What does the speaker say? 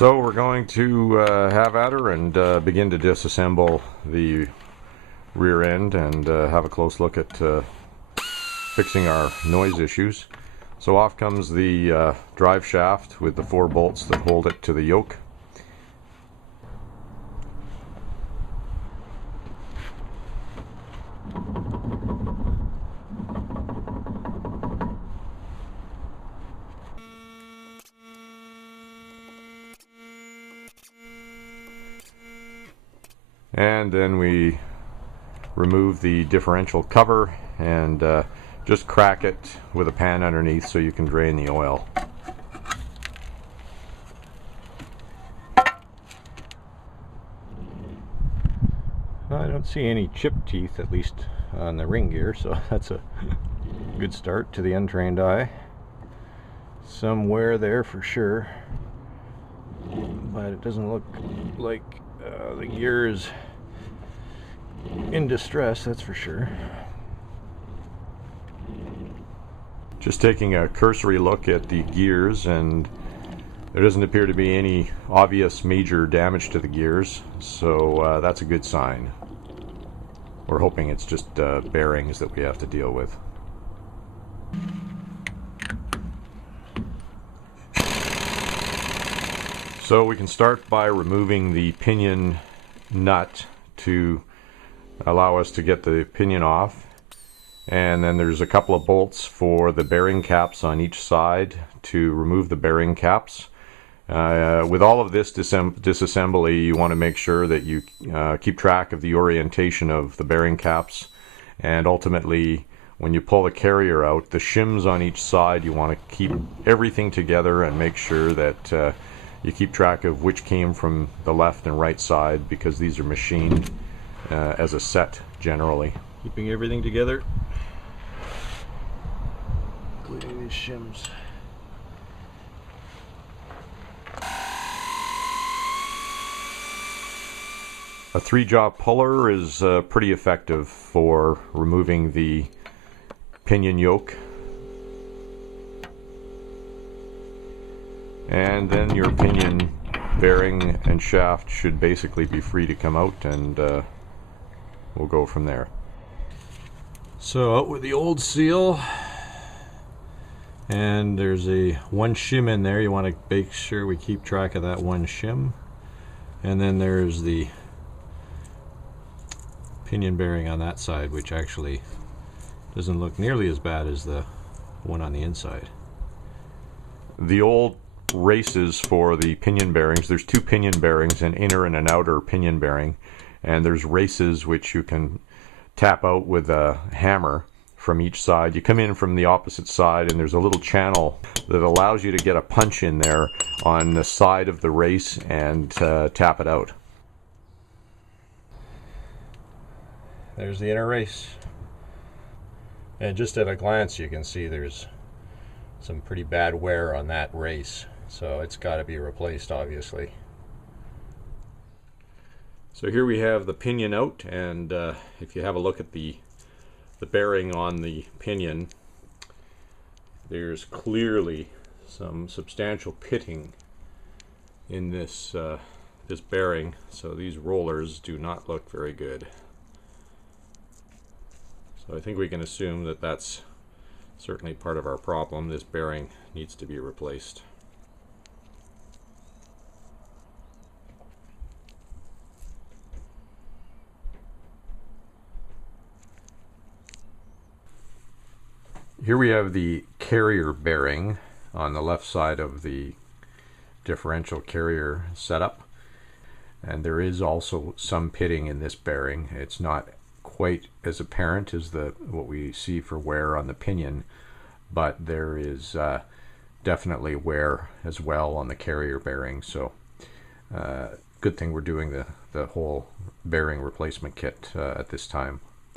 So we're going to have at her and begin to disassemble the rear end and have a close look at fixing our noise issues. So off comes the drive shaft with the 4 bolts that hold it to the yoke. And then we remove the differential cover and just crack it with a pan underneath so you can drain the oil. I don't see any chip teeth, at least on the ring gear, so that's a good start to the untrained eye. Some wear there for sure, but it doesn't look like the gear is in distress, that's for sure. Just taking a cursory look at the gears, and there doesn't appear to be any obvious major damage to the gears, so that's a good sign. We're hoping it's just bearings that we have to deal with. So we can start by removing the pinion nut to allow us to get the pinion off. And then there's a couple of bolts for the bearing caps on each side to remove the bearing caps. With all of this disassembly, you want to make sure that you keep track of the orientation of the bearing caps, and ultimately when you pull the carrier out, the shims on each side, you want to keep everything together and make sure that you keep track of which came from the left and right side, because these are machined as a set generally. Keeping everything together, including these shims. A 3-jaw puller is pretty effective for removing the pinion yoke. And then your pinion bearing and shaft should basically be free to come out, and we'll go from there. So out with the old seal, and there's one shim in there. You want to make sure we keep track of that one shim. And then there's the pinion bearing on that side, which actually doesn't look nearly as bad as the one on the inside. The old races for the pinion bearings, there's 2 pinion bearings, an inner and an outer pinion bearing, and there's races which you can tap out with a hammer from each side. You come in from the opposite side, and there's a little channel that allows you to get a punch in there on the side of the race and tap it out. There's the inner race, and just at a glance you can see there's some pretty bad wear on that race, so it's got to be replaced, obviously. So here we have the pinion out, and if you have a look at the bearing on the pinion, there's clearly some substantial pitting in this this bearing, so these rollers do not look very good. So I think we can assume that that's certainly part of our problem. This bearing needs to be replaced. Here we have the carrier bearing on the left side of the differential carrier setup, and there is also some pitting in this bearing. It's not quite as apparent as what we see for wear on the pinion, but there is definitely wear as well on the carrier bearing. So good thing we're doing the whole bearing replacement kit at this time.